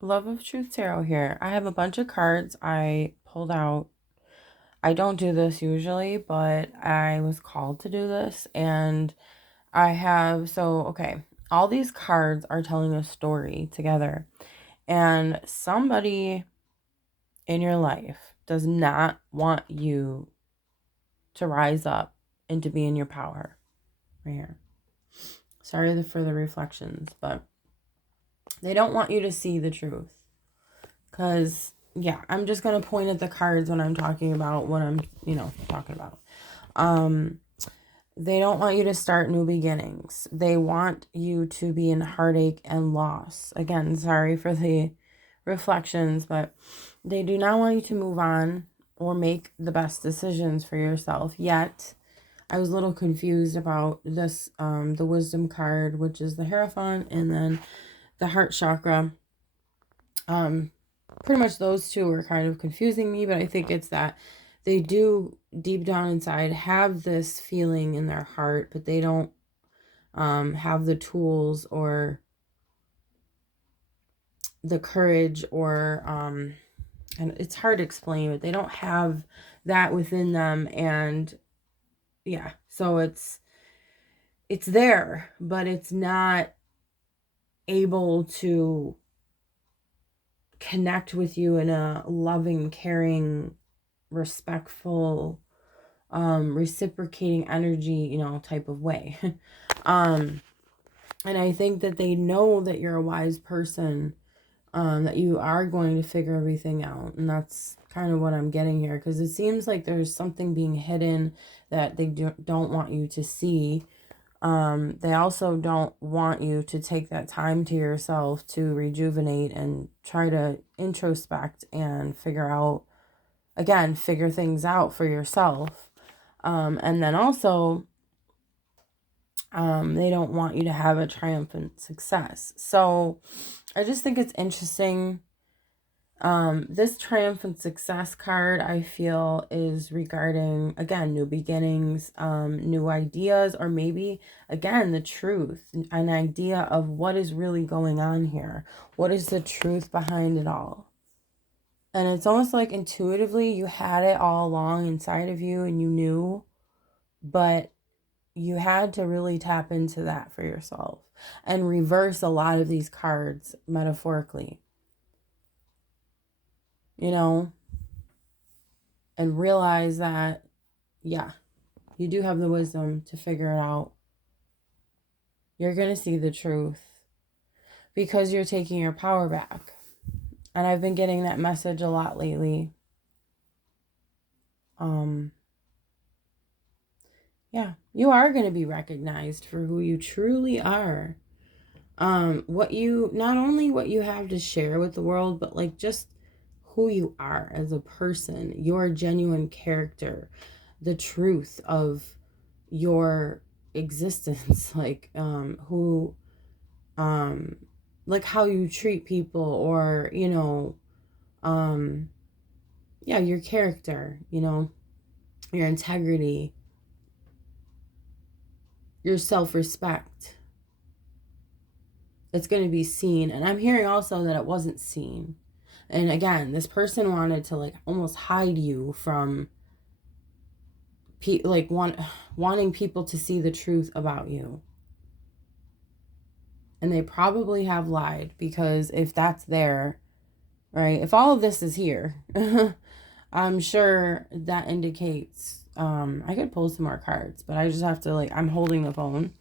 Love of Truth Tarot here. I have a bunch of cards I pulled out. I don't do this usually, but I was called to do this. And okay, all these cards are telling a story together. And somebody in your life does not want you to rise up and to be in your power. Right here. Sorry for the reflections, but they don't want you to see the truth. Because, yeah, I'm just going to point at the cards when I'm talking about what I'm, talking about. Um, they don't want you to start new beginnings. They want you to be in heartache and loss. Again, sorry for the reflections, but they do not want you to move on or make the best decisions for yourself. Yet, I was a little confused about this, the wisdom card, which is the Hierophant, and then the heart chakra. Pretty much those two were kind of confusing me, but I think it's that they do deep down inside have this feeling in their heart, but they don't have the tools or the courage or and it's hard to explain, but they don't have that within them. And yeah, so it's there, but it's not able to connect with you in a loving, caring, respectful, reciprocating energy, type of way. um, and I think that they know that you're a wise person, that you are going to figure everything out. And that's kind of what I'm getting here, because it seems like there's something being hidden that they don't want you to see. They also don't want you to take that time to yourself to rejuvenate and try to introspect and figure things out for yourself. And then also, they don't want you to have a triumphant success. So I just think it's interesting. This triumphant success card, I feel, is regarding, again, new beginnings, new ideas, or maybe, again, the truth, an idea of what is really going on here. What is the truth behind it all? And it's almost like intuitively you had it all along inside of you and you knew, but you had to really tap into that for yourself and reverse a lot of these cards metaphorically, you know, and realize that, yeah, you do have the wisdom to figure it out. You're going to see the truth because you're taking your power back. And I've been getting that message a lot lately. Yeah, you are going to be recognized for who you truly are. Not only what you have to share with the world, but like just who you are as a person, your genuine character, the truth of your existence, like who like how you treat people, or yeah, your character, your integrity, your self-respect. It's going to be seen. And I'm hearing also that it wasn't seen. And again, this person wanted to like almost hide you from wanting people to see the truth about you. And they probably have lied, because if that's there, right? If all of this is here, I'm sure that indicates, I could pull some more cards, but I just have to I'm holding the phone.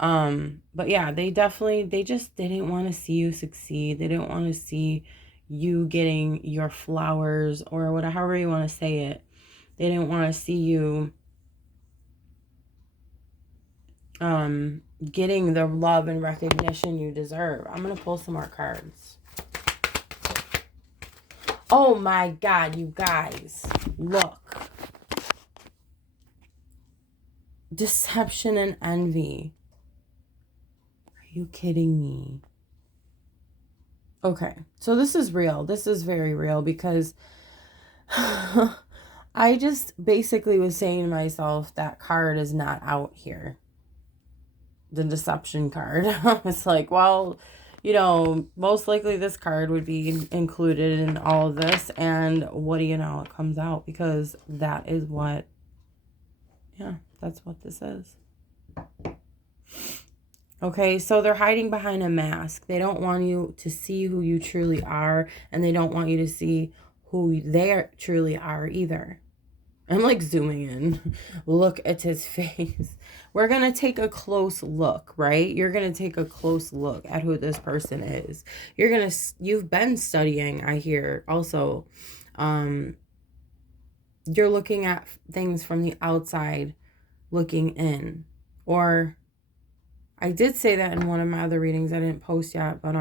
But yeah, they just didn't want to see you succeed. They didn't want to see you getting your flowers, or whatever, however you want to say it. They didn't want to see you getting the love and recognition you deserve. I'm going to pull some more cards. Oh my God, you guys. Look. Deception and envy. Are you kidding me? Okay, so this is real. This is very real, because I just basically was saying to myself, that card is not out here. The deception card. It's like, well, most likely this card would be included in all of this. And what do you know? It comes out because that is what, yeah, that's what this is. Okay, so they're hiding behind a mask. They don't want you to see who you truly are, and they don't want you to see who they truly are either. I'm like zooming in. Look at his face. We're going to take a close look, right? You're going to take a close look at who this person is. You've been studying, I hear. Also, you're looking at things from the outside, looking in. Or I did say that in one of my other readings. I didn't post yet, but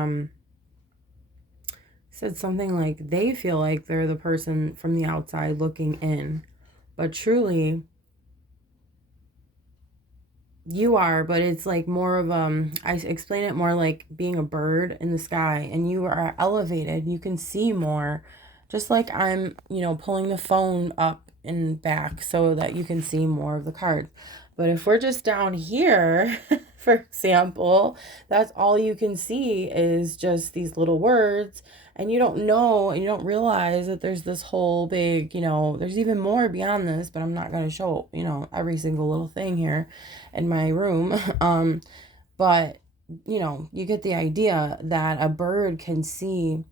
said something like they feel like they're the person from the outside looking in. But truly, you are, but it's like more of I explain it more like being a bird in the sky, and you are elevated. You can see more, just like I'm, pulling the phone up and back so that you can see more of the cards. But if we're just down here, for example, that's all you can see is just these little words, and you don't know, and you don't realize that there's this whole big, there's even more beyond this, but I'm not going to show, every single little thing here in my room. But, you get the idea that a bird can see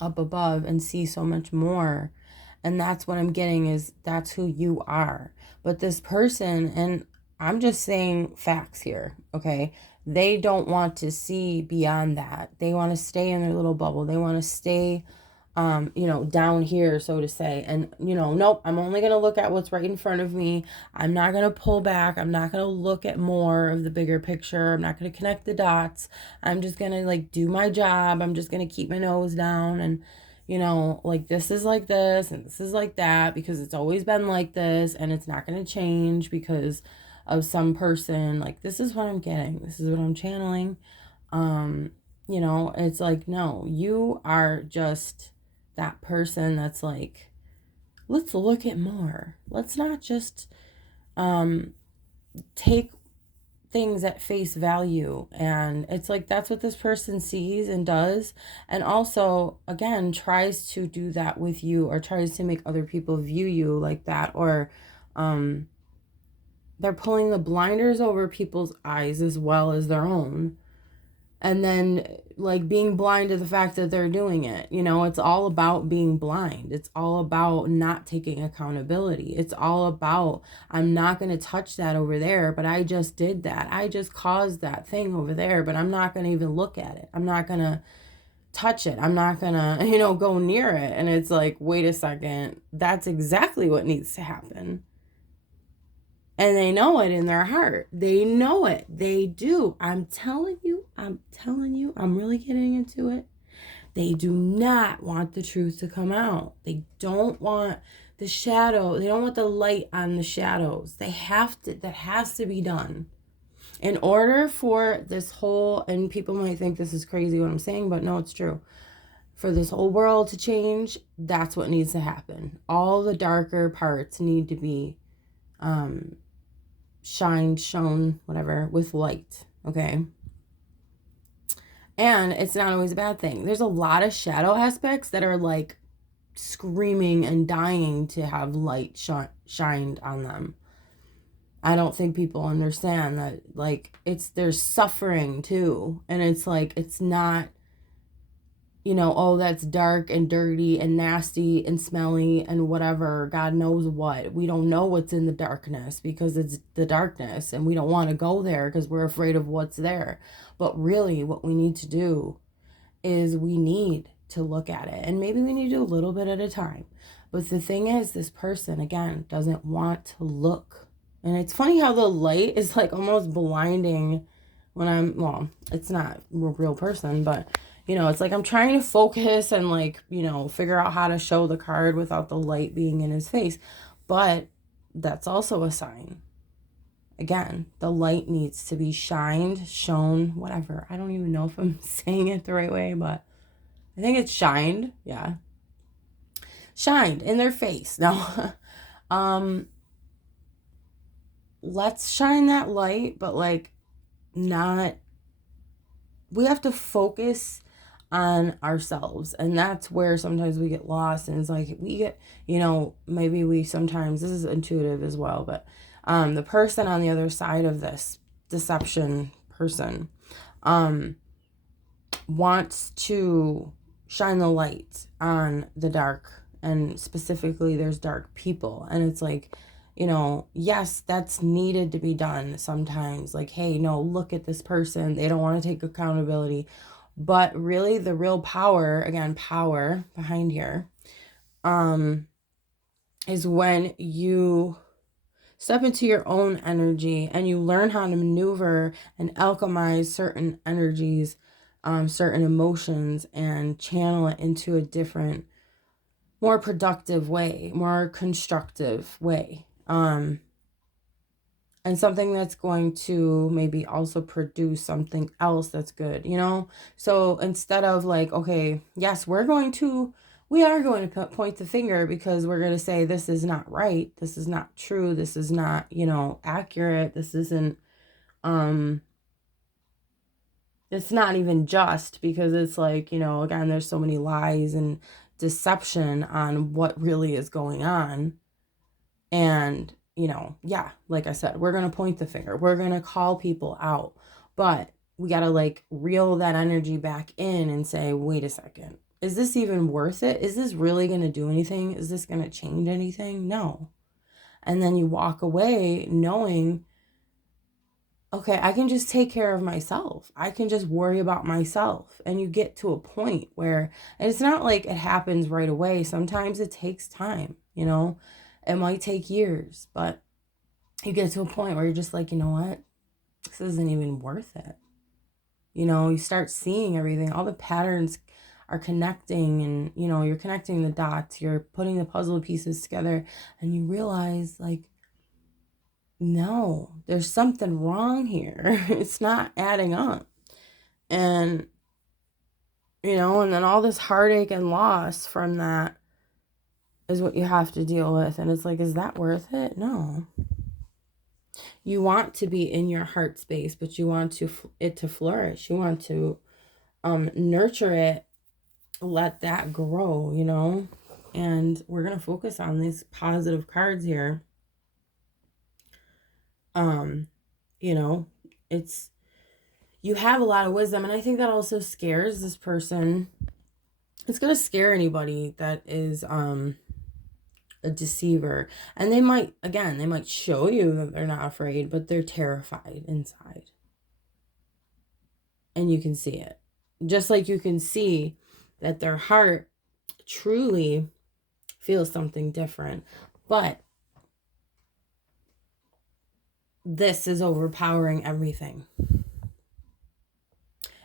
up above and see so much more. And that's what I'm getting is that's who you are. But this person, and I'm just saying facts here, okay? They don't want to see beyond that. They want to stay in their little bubble. They want to stay, down here, so to say. And, nope, I'm only going to look at what's right in front of me. I'm not going to pull back. I'm not going to look at more of the bigger picture. I'm not going to connect the dots. I'm just going to, do my job. I'm just going to keep my nose down and, this is like this and this is like that because it's always been like this and it's not going to change because of some person. Like, this is what I'm getting. This is what I'm channeling. It's like, no, you are just that person that's like, let's look at more. Let's not just take things at face value. And it's like that's what this person sees and does, and also again tries to do that with you, or tries to make other people view you like that, or they're pulling the blinders over people's eyes as well as their own, and then being blind to the fact that they're doing it. It's all about being blind. It's all about not taking accountability. It's all about, I'm not going to touch that over there, but I just did that. I just caused that thing over there, but I'm not going to even look at it. I'm not going to touch it. I'm not going to, go near it. And it's like, wait a second, that's exactly what needs to happen. And they know it in their heart. They know it. They do. I'm telling you, I'm really getting into it. They do not want the truth to come out. They don't want the shadow. They don't want the light on the shadows. That has to be done. In order for this whole, and people might think this is crazy what I'm saying, but no, it's true. For this whole world to change, that's what needs to happen. All the darker parts need to be shown, whatever, with light, okay? And it's not always a bad thing. There's a lot of shadow aspects that are like screaming and dying to have light shined on them. I don't think people understand that, there's suffering too. And it's like, it's not, oh, that's dark and dirty and nasty and smelly and whatever, God knows what. We don't know what's in the darkness because it's the darkness, and we don't want to go there because we're afraid of what's there. But really what we need to do is we need to look at it, and maybe we need to do a little bit at a time. But the thing is, this person, again, doesn't want to look. And it's funny how the light is like almost blinding when it's not a real person, but it's like I'm trying to focus and figure out how to show the card without the light being in his face. But that's also a sign. Again, the light needs to be shown, whatever. I don't even know if I'm saying it the right way, but I think it's shined. Yeah. Shined in their face. Now, let's shine that light, but not we have to focus on ourselves, and that's where sometimes we get lost. And it's like we get, maybe we sometimes, this is intuitive as well, but the person on the other side of this deception person wants to shine the light on the dark, and specifically there's dark people. And it's like, yes, that's needed to be done sometimes. Like, hey, no, look at this person, they don't want to take accountability. But really the real power, again, power behind here, is when you step into your own energy and you learn how to maneuver and alchemize certain energies, certain emotions, and channel it into a different, more productive way, more constructive way. And something that's going to maybe also produce something else that's good, So instead of like, okay, yes, we are going to point the finger, because we're going to say this is not right, this is not true, this is not, accurate, this isn't, it's not even just, because it's like, again, there's so many lies and deception on what really is going on. And yeah, like I said, we're going to point the finger. We're going to call people out. But we got to like reel that energy back in and say, wait a second, is this even worth it? Is this really going to do anything? Is this going to change anything? No. And then you walk away knowing, okay, I can just take care of myself. I can just worry about myself. And you get to a point where, and it's not like it happens right away. Sometimes it takes time, It might take years, but you get to a point where you're just like, you know what? This isn't even worth it. You start seeing everything. All the patterns are connecting, and, you're connecting the dots. You're putting the puzzle pieces together, and you realize, like, no, there's something wrong here. It's not adding up. And, and then all this heartache and loss from that is what you have to deal with. And it's like, is that worth it? No. You want to be in your heart space, but you want it to flourish. You want to nurture it, let that grow, And we're going to focus on these positive cards here. It's, you have a lot of wisdom, and I think that also scares this person. It's going to scare anybody that is a deceiver. And they might show you that they're not afraid, but they're terrified inside. And you can see it. Just like you can see that their heart truly feels something different. But this is overpowering everything.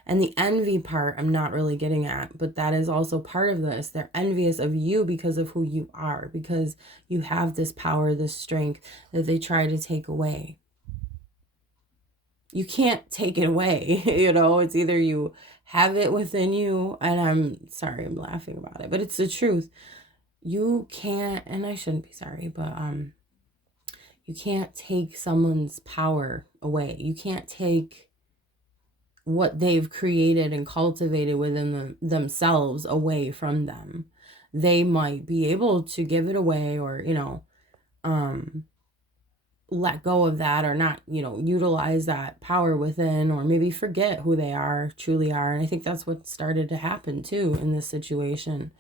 And the envy part, I'm not really getting at, but that is also part of this. They're envious of you because of who you are, because you have this power, this strength that they try to take away. You can't take it away, it's either you have it within you, and I'm sorry, I'm laughing about it, but it's the truth. You can't, and I shouldn't be sorry, but you can't take someone's power away. You can't take what they've created and cultivated within themselves away from them. They might be able to give it away, or let go of that, or not, utilize that power within, or maybe forget who they truly are. And I think that's what started to happen too in this situation.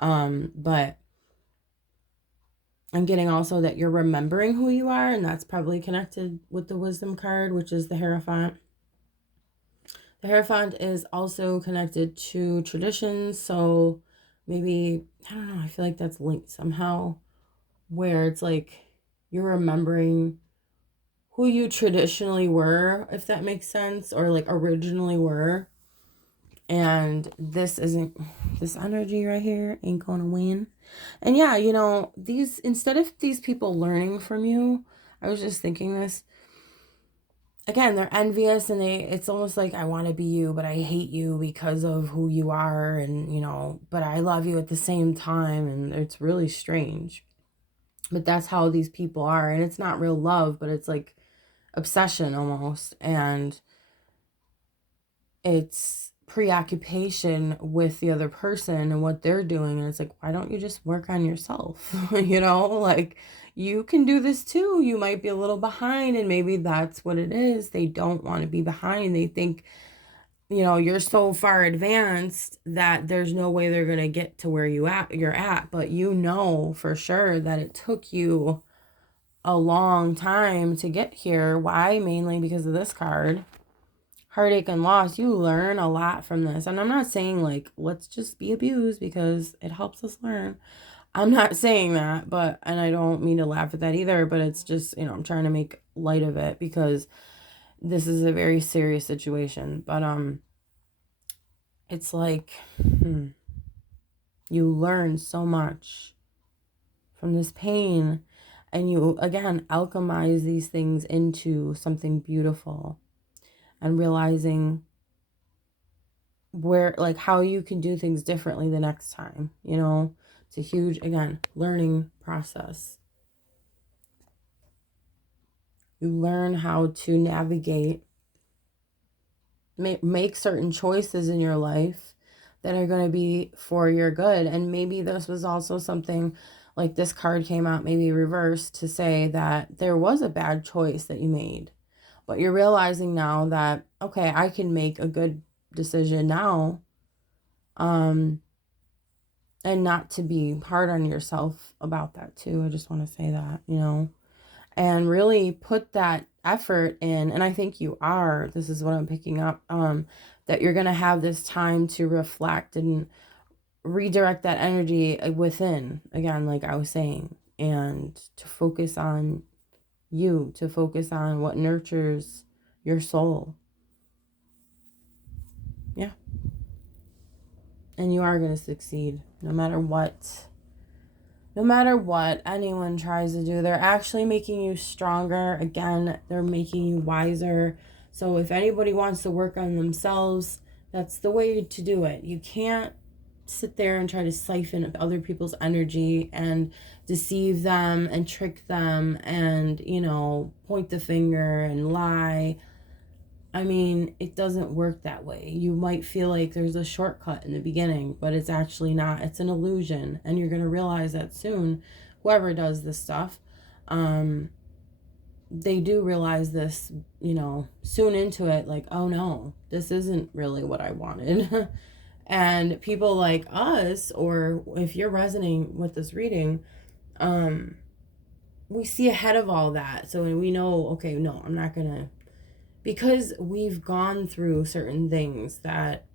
But I'm getting also that you're remembering who you are, and that's probably connected with the wisdom card, which is the Hierophant. The Hierophant is also connected to traditions. So maybe, I don't know, I feel like that's linked somehow, where it's like you're remembering who you traditionally were, if that makes sense, or like originally were. And this energy right here ain't gonna win. And yeah, instead of these people learning from you, I was just thinking this, again, they're envious, and it's almost like, I want to be you, but I hate you because of who you are, and, but I love you at the same time, and it's really strange. But that's how these people are, and it's not real love, but it's like obsession almost. And it's preoccupation with the other person and what they're doing. And it's like, why don't you just work on yourself? You know, like, you can do this too. You might be a little behind, and maybe that's what it is. They don't want to be behind. They think, you know, you're so far advanced that there's no way they're going to get to where you're at. But you know for sure that it took you a long time to get here. Why? Mainly because of this card. Heartache and loss. You learn a lot from this. And I'm not saying like, let's just be abused, because it helps us learn. I'm not saying that, but, and I don't mean to laugh at that either, but it's just, you know, I'm trying to make light of it because this is a very serious situation. But it's like, you learn so much from this pain, and you again alchemize these things into something beautiful, and realizing where, like, how you can do things differently the next time. You know, it's a huge, again, learning process. You learn how to navigate, make certain choices in your life that are going to be for your good. And maybe this was also something, like this card came out maybe reversed to say that there was a bad choice that you made, but you're realizing now that, okay, I can make a good decision now, and not to be hard on yourself about that too. I just want to say that, you know, and really put that effort in. And I think you are, this is what I'm picking up, that you're going to have this time to reflect and redirect that energy within, again, like I was saying, and to focus on you, to focus on what nurtures your soul. Yeah. And you are going to succeed no matter what. No matter what anyone tries to do, they're actually making you stronger. Again, they're making you wiser. So if anybody wants to work on themselves, that's the way to do it. You can't sit there and try to siphon other people's energy and deceive them and trick them and, you know, point the finger and lie. I mean, it doesn't work that way. You might feel like there's a shortcut in the beginning, but it's actually not. It's an illusion. And you're going to realize that soon. Whoever does this stuff, they do realize this, you know, soon into it, like, oh no, this isn't really what I wanted. And people like us, or if you're resonating with this reading, we see ahead of all that. So we know, okay, no, I'm not going to, because we've gone through certain things that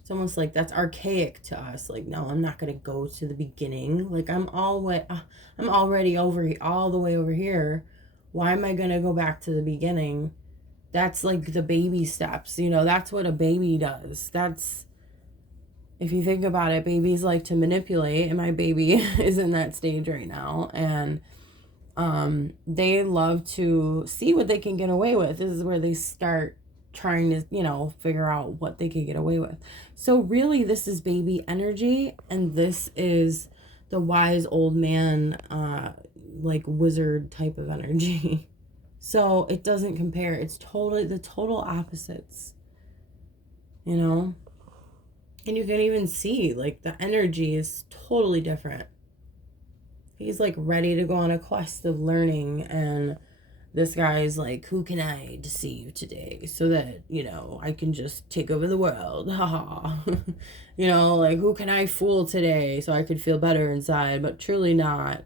it's almost like that's archaic to us. Like, no, I'm not going to go to the beginning. Like, I'm already all the way over here. Why am I going to go back to the beginning? That's like the baby steps, you know, that's what a baby does. That's, if you think about it, babies like to manipulate, and my baby is in that stage right now. And they love to see what they can get away with. This is where they start trying to, you know, figure out what they can get away with. So really, this is baby energy, and this is the wise old man, like wizard type of energy. So it doesn't compare. It's totally the total opposites, you know? And you can even see, like, the energy is totally different. He's like ready to go on a quest of learning, and this guy's like, who can I deceive today so that, you know, I can just take over the world? Haha. You know, like, who can I fool today so I could feel better inside, but truly not.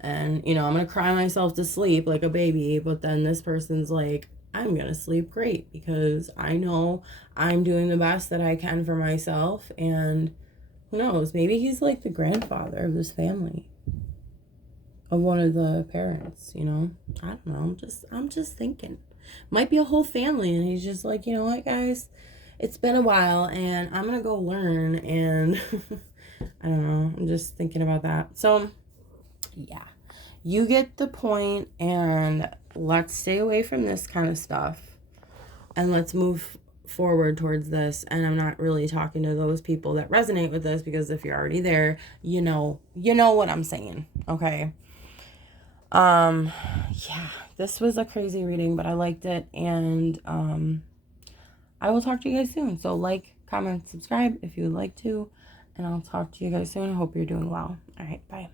And, you know, I'm going to cry myself to sleep like a baby, but then this person's like, I'm going to sleep great because I know I'm doing the best that I can for myself. And who knows, maybe he's like the grandfather of this family, of one of the parents, you know. I don't know, I'm just thinking. Might be a whole family, and he's just like, you know what, guys, it's been a while and I'm going to go learn. And I don't know, I'm just thinking about that. So, yeah. You get the point, and let's stay away from this kind of stuff, and let's move forward towards this. And I'm not really talking to those people that resonate with this, because if you're already there, you know what I'm saying. Okay. Yeah, this was a crazy reading, but I liked it. And I will talk to you guys soon. So like, comment, subscribe if you would like to, and I'll talk to you guys soon. I hope you're doing well. All right, bye.